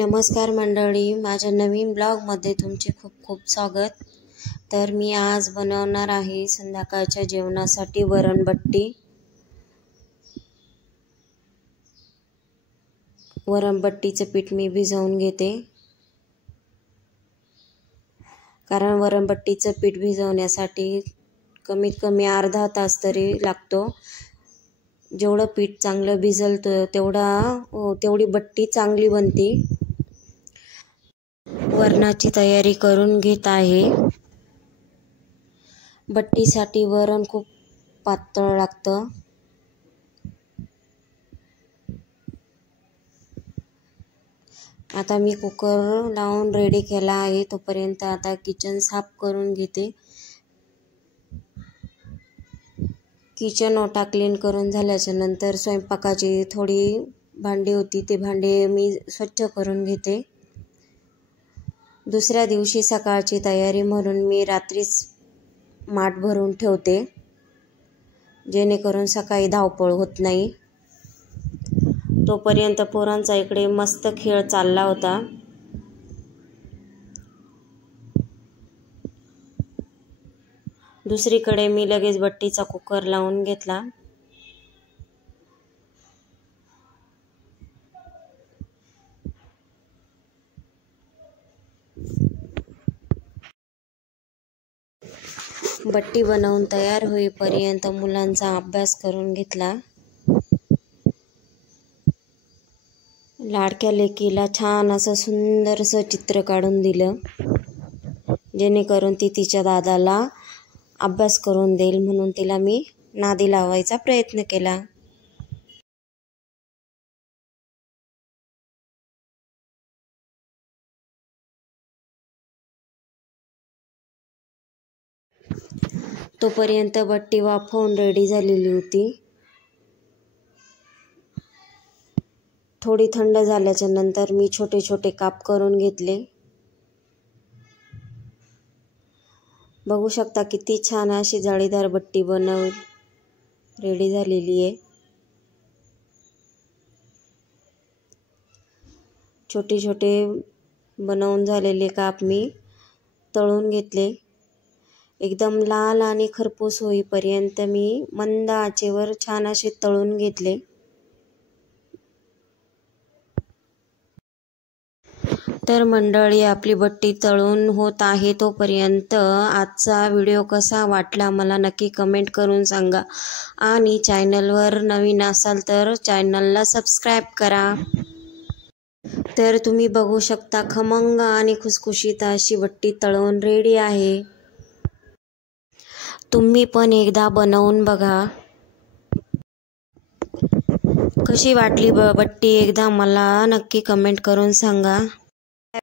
नमस्कार मंडळी, माझ्या नवीन ब्लॉगमध्ये तुमचे खूप खूप स्वागत। तर मी आज बनवणार आहे संध्याकाळच्या जेवणासाठी वरणबट्टी। वरणबट्टीचे पीठ मी भिजवून घेते, कारण वरणबट्टीचे पीठ भिजवण्यासाठी कमीत कमी अर्धा तास तरी लागतो। जेवढं पीठ चांगलं भिजल तेवढी बट्टी चांगली बनते। वरणाची तयारी करून घेत आहे। बट्टीसाठी वरण खूप पातळ लागतं। आता मी कुकर लावून रेडी केला आहे। तोपर्यंत आता किचन साफ करून घेते। किचन ओटा क्लीन करून झाल्याच्या नंतर स्वयंपाकाची थोडी भांडी होती, ते भांडे मी स्वच्छ करून घेते। दुसऱ्या दिवशी सकाळची तयारी म्हणून मी रात्रीच माठ भरून ठेवते, जेणेकरून सकाळी धावपळ होत नाही। तोपर्यंत पोरांचा इकडे मस्त खेळ चालला होता। दुसरीकडे मी लगेच बट्टीचा कुकर लावून घेतला। बट्टी बनवून तयार होईपर्यंत मुलांचा अभ्यास करून घेतला। लाडक्या लेकीला छान असं सुंदरसं चित्र काढून दिलं, जेणेकरून ती तिच्या दादाला अभ्यास करून देईल, म्हणून तिला मी नादी लावायचा प्रयत्न केला। तोपर्यंत बट्टी वाफवून रेडी झालेली होती। थोडी थंड झाल्याच्या नंतर मी छोटे छोटे काप करून घेतले। बघू शकता किती छान अशी जाळीदार बट्टी रेडी झालेली आहे। छोटे छोटे बनवून झालेले काप मी तळून घेतले। एकदम लाल आणि खरपूस होईपर्यंत मी मंद आचेवर छान असे तळून घेतले। तर मंडळी, आपली बट्टी तळून होत आहे, तोपर्यंत आजचा व्हिडिओ कसा वाटला मला नक्की कमेंट करून सांगा। आणि चॅनलवर नवीन असाल तर चॅनलला सबस्क्राईब करा। तर तुम्ही बघू शकता खमंग आणि खुसखुशीत अशी बट्टी तळून रेडी आहे। तुम्ही पण एकदा बनवून बघा। कशी वाटली बट्टी एकदा मला नक्की कमेंट करून सांगा।